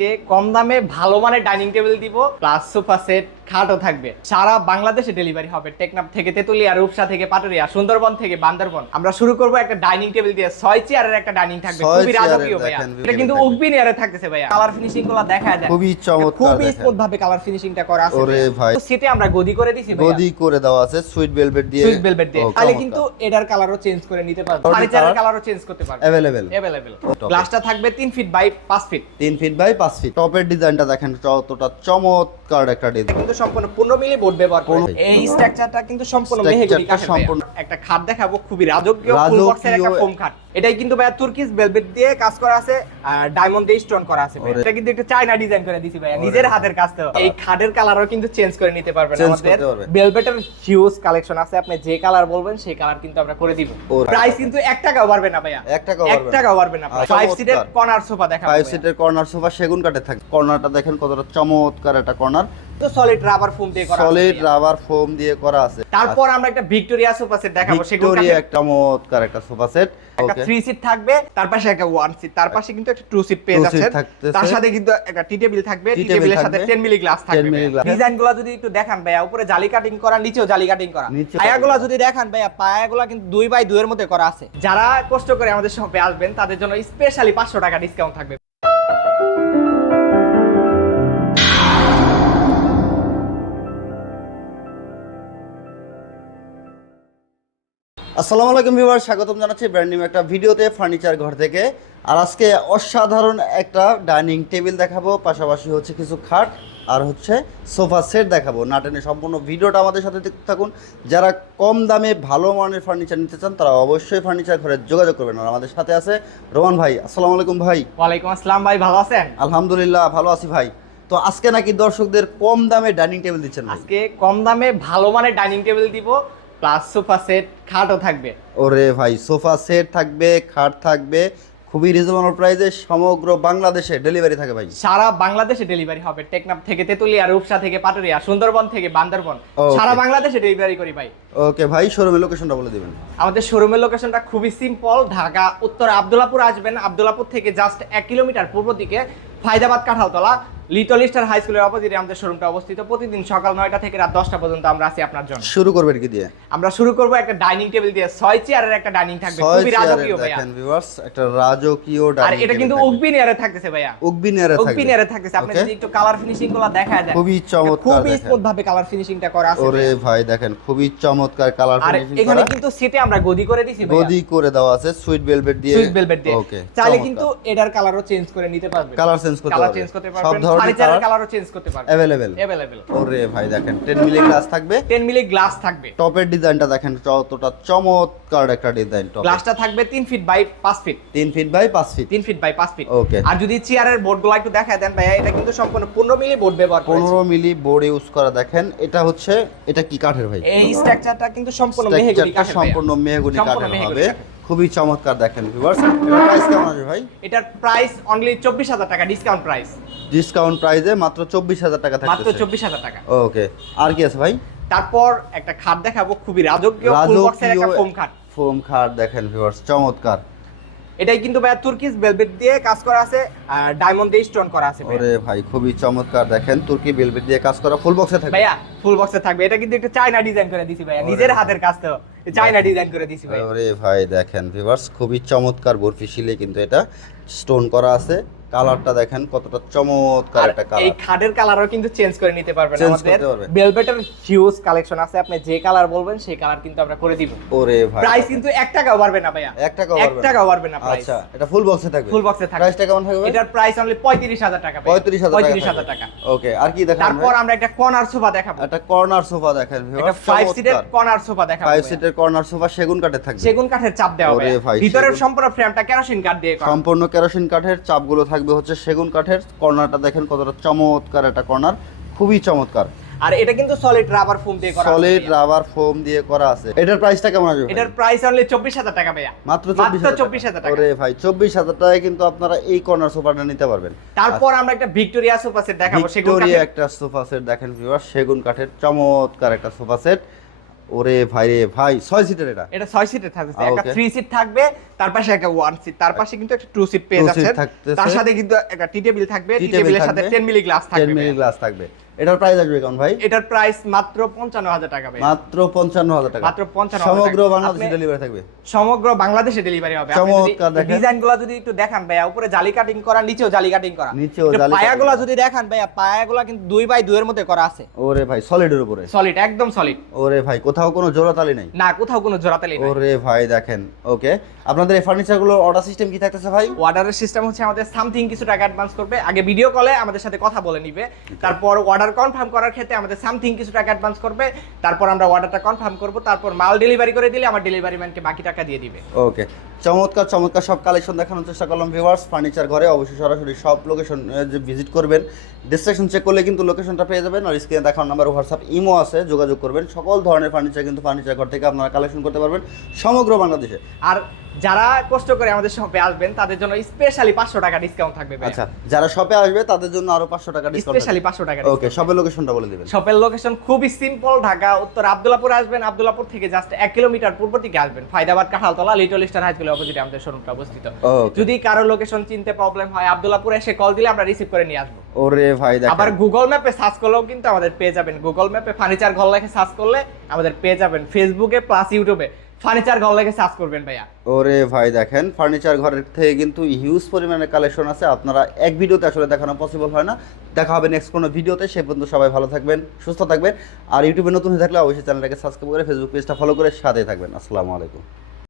আজকে কম দামে ভালো মানের ডাইনিং টেবিল দিব, প্লাস সোফা সেট, খাটও থাকবে। সারা বাংলাদেশে ডেলিভারি হবে, টেকনাফ থেকে তেতুলিয়া, রূপসা থেকে পাটুরিয়া, সুন্দরবন থেকে বান্দরবন। আমরা শুরু করব একটা ডাইনিং টেবিল দিয়ে, 6 চেয়ারের একটা ডাইনিং থাকবে, খুবই রাজকীয় ভাইয়া। এটা কিন্তু উকবিন এর থাকতেছে ভাইয়া। কালার ফিনিশিং গুলো দেখা যায় খুবই চমৎকার, খুবই স্মুথ ভাবে কালার ফিনিশিংটা করা আছে। ওরে ভাই, সিটে আমরা গদি করে দিছি ভাইয়া, গদি করে দেওয়া আছে সুইট ভেলভেট দিয়ে। সুইট ভেলভেট দিয়ে তাহলে কিন্তু এটার কালারও চেঞ্জ করে নিতে পারবে, ফার্নিচারের কালারও চেঞ্জ করতে পারবে। अवेलेबल গ্লাসটা থাকবে 3 feet by 5 feet, 3 feet by 5 feet. টপের ডিজাইনটা দেখেন কতটা চমৎকার একটা ডিজাইন, কিন্তু সম্পূর্ণ 15 মিলি বোর্ড ব্যবহার করে। এই স্ট্রাকচারটা কিন্তু সম্পূর্ণ মেহগনি কাঠের, সম্পূর্ণ। একটা খাট দেখাবো, খুবই রাজকীয় ফুল বক্সের একটা ফোম খাট। এটাই কিন্তু ভাইয়া তুর্কিশ ভেলভেট দিয়ে কাজ করা আছে, আর ডায়মন্ড দিয়ে স্টোন করা আছে ভাই। এটা কিন্তু একটা চায়না ডিজাইন করে দিছি ভাইয়া, নিজের হাতের কাজ। তো এই খাটের কালারও কিন্তু চেঞ্জ করে নিতে পারবেন। আমাদের ভেলভেটের হিউজ কালেকশন আছে, আপনি যে কালার বলবেন সেই কালার কিন্তু আমরা করে দিব। প্রাইস কিন্তু 1 টাকাও বাড়বে না ভাইয়া, 1 টাকাও বাড়বে না। 5 সিটের কর্নার সোফা দেখাবো, 5 সিটের কর্নার সোফা সেগুন কাঠের থাকে। কর্নারটা দেখেন কতটা চমৎকার একটা কর্নার, তো সলিড রাবার ফোম দিয়ে করা আছে, সলিড রাবার ফোম দিয়ে করা আছে। তারপর আমরা একটা ভিক্টোরিয়া সোফা সেট দেখাবো, ভিক্টোরিয়া একটা চমৎকার একটা সোফা সেট। একটা 3 সিট থাকবে, তার পাশে একটা 1 সিট, তার পাশে কিন্তু একটা 2 সিট পেয়ে যাচ্ছে। তার সাথে কিন্তু একটা টি টেবিল থাকবে, টি টেবিলের সাথে 10 মিলি গ্লাস থাকবে। ডিজাইনগুলো যদি একটু দেখান ভাইয়া, উপরে জালি কাটিং করা, নিচেও জালি কাটিং করা। পায়াগুলো যদি দেখান ভাইয়া, পায়াগুলো কিন্তু 2 বাই 2 এর মধ্যে করা আছে। যারা কষ্ট করে আমাদের শপে আসবেন তাদের জন্য স্পেশালি 500 টাকা ডিসকাউন্ট থাকবে। আসসালামু আলাইকুম ভিউয়ার, স্বাগতম জানাচ্ছি ব্র্যান্ড নিউ একটা ভিডিওতে ফার্নিচার ঘর থেকে। আর আজকে অসাধারণ একটা ডাইনিং টেবিল দেখাবো, পাশাপাশি হচ্ছে কিছু খাট আর হচ্ছে সোফা সেট দেখাবো। না টেনে সম্পূর্ণ ভিডিওটা আমাদের সাথে দেখতে থাকুন। যারা কম দামে ভালো মানের ফার্নিচার নিতে চান তারা অবশ্যই ফার্নিচার ঘরে যোগাযোগ করবেন। আর আমাদের সাথে আছে রোমান ভাই। আসসালামু আলাইকুম ভাই। ওয়ালাইকুম আসসালাম ভাই, ভালো আছেন? আলহামদুলিল্লাহ ভালো আছি ভাই। তো আজকে নাকি দর্শকদের কম দামে ডাইনিং টেবিল দিচ্ছেন? আজকে কম দামে ভালো মানের ডাইনিং টেবিল দিব, প্লাস সোফা সেট, খাটও থাকবে। ওরে ভাই, সোফা সেট থাকবে, খাট থাকবে, খুবই রিজনেবল প্রাইসে সমগ্র বাংলাদেশে ডেলিভারি থাকে ভাই। সারা বাংলাদেশে ডেলিভারি হবে, টেকনাফ থেকে তেতুলিয়া, রূপসা থেকে পাটুরিয়া, সুন্দরবন থেকে বান্দরবন, সারা বাংলাদেশে ডেলিভারি করি ভাই। ওকে ভাই, শোরুমের লোকেশনটা বলে দিবেন। আমাদের শোরুমের লোকেশনটা খুবই সিম্পল, ঢাকা উত্তর আব্দুল্লাহপুর আসবেন, আব্দুল্লাহপুর থেকে জাস্ট 1 কিলোমিটার পূর্ব দিকে Faydabad Kanthaltala Little Star High স্কুলের অপোজিটে আমাদের শোরুমটা অবস্থিত। প্রতিদিন সকাল 9টা থেকে রাত 10টা পর্যন্ত আমরা আছি আপনার জন্য। শুরু করবেন কি দিয়ে? আমরা শুরু করব একটা ডাইনিং টেবিল দিয়ে, 6 চেয়ারের একটা ডাইনিং থাকবে, খুবই রাজকীয় ভাইয়া। দেখেন ভিউয়ার্স, একটা রাজকীয় ডাইনিং। আর এটা কিন্তু উকবিন এর থাকতেছে ভাইয়া, উকবিন এর থাকতেছে। আপনি যদি একটু কালার ফিনিশিং গুলো দেখা যায়, খুবই চমৎকার, খুবই স্মুথ ভাবে কালার ফিনিশিংটা করা আছে। ওরে ভাই দেখেন, খুবই চমৎকার কালার ফিনিশিং করা। আর এখানে কিন্তু সিটে আমরা গদি করে দিছি ভাইয়া, গদি করে দেওয়া আছে সুইট ভেলভেট দিয়ে। ওকে, চাইলে কিন্তু এটার কালারও চেঞ্জ করে নিতে পারবেন, কালার চেঞ্জ করতে পারবেন, সব ধরনের ফার্নিচারের কালারও চেঞ্জ করতে পারবেন। अवेलेबल। ওরে ভাই দেখেন, 10 মিলি গ্লাস থাকবে, 10 মিলি গ্লাস থাকবে। টপের ডিজাইনটা দেখেন কতটা চমৎকার একটা ডিজাইন। টপ গ্লাসটা থাকবে 3 feet by 5 feet, 3 feet by 5 feet, 3 feet by 5 feet. Okay. আর যদি চেয়ারের বোর্ডগুলো একটু দেখায় দেন ভাইয়া, এটা কিন্তু সম্পূর্ণ 15 মিলি বোর্ড ব্যবহার করেছে। 15 মিলি বোর্ড ইউজ করা। দেখেন এটা হচ্ছে, এটা কি কাঠের ভাই? এই স্ট্রাকচারটা কিন্তু সম্পূর্ণ মেহগনি কাঠের, সম্পূর্ণ মেহগনি কাঠের হবে, খুবই চমৎকার। দেখেন ভিউয়ার্স, এটার প্রাইস কেমন আছে ভাই? এটার প্রাইস অনলি 24,000 টাকা, ডিসকাউন্ট প্রাইস। ডিসকাউন্ট প্রাইসে মাত্র 24,000 টাকা থাকছে, মাত্র 24,000 টাকা। ওকে। আর কি আছে ভাই? তারপর একটা খাট দেখাবো, খুবই রাজকীয় ফুল বক্সের একটা ফোম খাট। ফোম খাট দেখেন ভিউয়ার্স, চমৎকার। এটাই কিন্তু ভাই তুর্কিশ ভেলভেট দিয়ে কাজ করা আছে, আর ডায়মন্ড দিয়ে স্টোন করা আছে। ওরে ভাই, খুবই চমৎকার। দেখেন তুর্কি ভেলভেট দিয়ে কাজ করা, ফুল বক্সে থাকবে ভাইয়া, ফুল বক্সে থাকবে। এটা কিন্তু একটা চায়না ডিজাইন করে দিছি ভাইয়া, নিজের হাতের কাজ, তো চায়না ডিজাইন করে দিছি ভাই। ওরে ভাই দেখেন ভিউয়ার্স, খুবই চমৎকার বরফি শিলে কিন্তু এটা স্টোন করা আছে। কালারটা দেখেন কতটা চমৎকার একটা কালার। এই খাটের কালারও কিন্তু চেঞ্জ করে নিতে পারবেন। আমাদের ভেলভেটের হিউজ কালেকশন আছে, আপনি যে কালার বলবেন সেই কালার কিন্তু আমরা করে দিব। ওরে ভাই, প্রাইস কিন্তু 1 টাকাও বাড়বে না ভাইয়া, 1 টাকাও বাড়বে না প্রাইস। আচ্ছা, এটা ফুল বক্সে থাকবে, ফুল বক্সে থাকবে। প্রাইসটা কেমন থাকবে? এটার প্রাইস অনলি 35,000 টাকা, 35,000 টাকা। ওকে। আর কি দেখাবো? তারপর আমরা একটা কর্নার সোফা দেখাবো, একটা কর্নার সোফা দেখেন ভিউয়ার্স, 5 সিটের কর্নার সোফা দেখাবো। 5 সিটের কর্নার সোফা সেগুন কাঠের থাকবে, সেগুন কাঠের চাপ দেওয়া হবে। ভিতরের সম্পূর্ণ ফ্রেমটা কেরোসিন কাঠ দিয়ে করা, সম্পূর্ণ কেরোসিন কাঠের, চাপগুলো থাকবে হচ্ছে সেগুন কাঠের। কর্নারটা দেখেন কতটা চমৎকার একটা কর্নার, খুবই চমৎকার। আর এটা কিন্তু সলিড রাবার ফোম দিয়ে করা আছে, সলিড রাবার ফোম দিয়ে করা আছে। এটার প্রাইসটা কেমন আসবে? এটার প্রাইস অনলি 24,000 টাকা ভাইয়া, মাত্র 24,000 টাকা। ওরে ভাই, 24,000 টাকায় কিন্তু আপনারা এই কর্নার সোফাটা নিতে পারবেন। তারপর আমরা একটা ভিক্টোরিয়া সোফা সেট দেখাবো, সেগুন কাঠের একটা সোফা সেট দেখেন ভিউয়ার, সেগুন কাঠের চমৎকার একটা সোফা সেট। ওরে ভাই রে ভাই 6 সিটের এটা? এটা 6 সিটের থাকছে, একটা Okay. 3 সিট থাকবে, তার পাশে একটা 1 সিট, তার পাশে কিন্তু একটা 2 সিট পেয়ে 2 seat যাচ্ছেন। থাকতেছে। তার সাথে কিন্তু একটা টি টেবিল থাকবে, টি tea table টেবিলের সাথে থাকবে, 10 মিলি গ্লাস 10 থাকবে। মিলি গ্লাস থাকবে। এটার প্রাইস আসবে কেমন ভাই? এটার প্রাইস মাত্র 55000 টাকা ভাই। মাত্র 55000 টাকা। মাত্র 55000 সমগ্র টাকা। বাংলাদেশে আপনি- ডেলিভারি থাকবে। সমগ্র বাংলাদেশে ডেলিভারি হবে। আপনি যদি চমৎকার দেখেন। ডিজাইনগুলো যদি একটু দেখান ভাইয়া, উপরে জালি কাটিং করা, নিচেও জালি কাটিং করা, নিচেও একটু জালি পায়াগুলো cutting যদি দেখান ভাইয়া, পায়াগুলো কিন্তু 2x2 এর মধ্যে করা আছে, ওরে ভাই সলিডের উপরে। সলিড, একদম সলিড। ওরে ভাই কোথাও কোনো জোড়াতালি নেই। না, কোথাও কোনো জোড়াতালি নাই। ওরে ভাই দেখেন। ওকে, আপনাদের এই ফার্নিচারগুলোর অর্ডার সিস্টেম কি থাকতেছে ভাই? অর্ডারের সিস্টেম হচ্ছে আমাদের সামথিং কিছু টাকা অ্যাডভান্স করবে, আগে ভিডিও কলে আমাদের সাথে কথা বলে নিবে, তারপর অর্ডার কনফার্ম করার ক্ষেত্রে আমাদের সামথিং কিছু টাকা অ্যাডভান্স করবে, তারপর আমরা অর্ডারটা কনফার্ম করব, তারপর মাল ডেলিভারি করে দিলে আমার ডেলিভারি ম্যানকে বাকি টাকা দিয়ে দিবে। ওকে, চমৎকার চমৎকার সব কালেকশন দেখানোর চেষ্টা করলাম ভিউয়ার্স। ফার্নিচার ঘরে অবশ্যই সরাসরি সব লোকেশন যে ভিজিট করবেন, ডেসক্রিপশন চেক করলে কিন্তু লোকেশনটা পেয়ে যাবেন। আর স্ক্রিনে দেখানোর নাম্বার হোয়াটসঅ্যাপ ইমো আছে, যোগাযোগ করবেন। সকল ধরনের ফার্নিচার কিন্তু ফার্নিচার ঘর থেকে আপনারা কালেকশন করতে পারবেন সমগ্র বাংলাদেশে। আর যারা কষ্ট করে আমাদের শপে আসবেন তাদের জন্য স্পেশালি 500 টাকা ডিসকাউন্ট থাকবে ভাই। আচ্ছা, যারা শপে আসবে তাদের জন্য আরো 500 টাকা ডিসকাউন্ট। স্পেশালি 500 টাকা। ওকে, শপের লোকেশনটা বলে দিবেন। শপের লোকেশন খুবই সিম্পল, ঢাকা উত্তর আব্দুল্লাহপুর আসবেন, আব্দুল্লাহপুর থেকে জাস্ট 1 কিলোমিটার পূর্ব দিকে আসবেন, Faydabad Kanthaltala Little Star High স্কুলের অপোজিটে আমাদের শোরুমটা অবস্থিত। Okay. যদি কারো লোকেশন চিনতে প্রবলেম হয়, আব্দুল্লাহপুর এসে কল দিলে আমরা রিসিভ করে নিয়ে আসবো। ওরে ভাই দেখেন। আবার গুগল ম্যাপে সার্চ করলেও কিন্তু আমাদের পেয়ে যাবেন, গুগল ম্যাপে ফার্নিচার ঘর লেখে সার্চ করলে আমাদের পেয়ে যাবেন, ফেসবুকে প্লাস ইউটিউবে ফার্নিচার ঘর লেখে সার্চ করবেন ভাইয়া। ওরে ভাই দেখেন, ফার্নিচার ঘরের থেকে কিন্তু হিউজ পরিমাণে কালেকশন আছে, আপনারা এক ভিডিওতে আসলে দেখানো পসিবল হয় না। দেখা হবে নেক্সট কোনো ভিডিওতে, সে পর্যন্ত সবাই ভালো থাকবেন, সুস্থ থাকবেন। আর ইউটিউবে নতুন হয়ে থাকলে অবশ্যই চ্যানেলটাকে সাবস্ক্রাইব করে ফেসবুক পেজটা ফলো করে সাথে থাকবেন। আসসালামু আলাইকুম।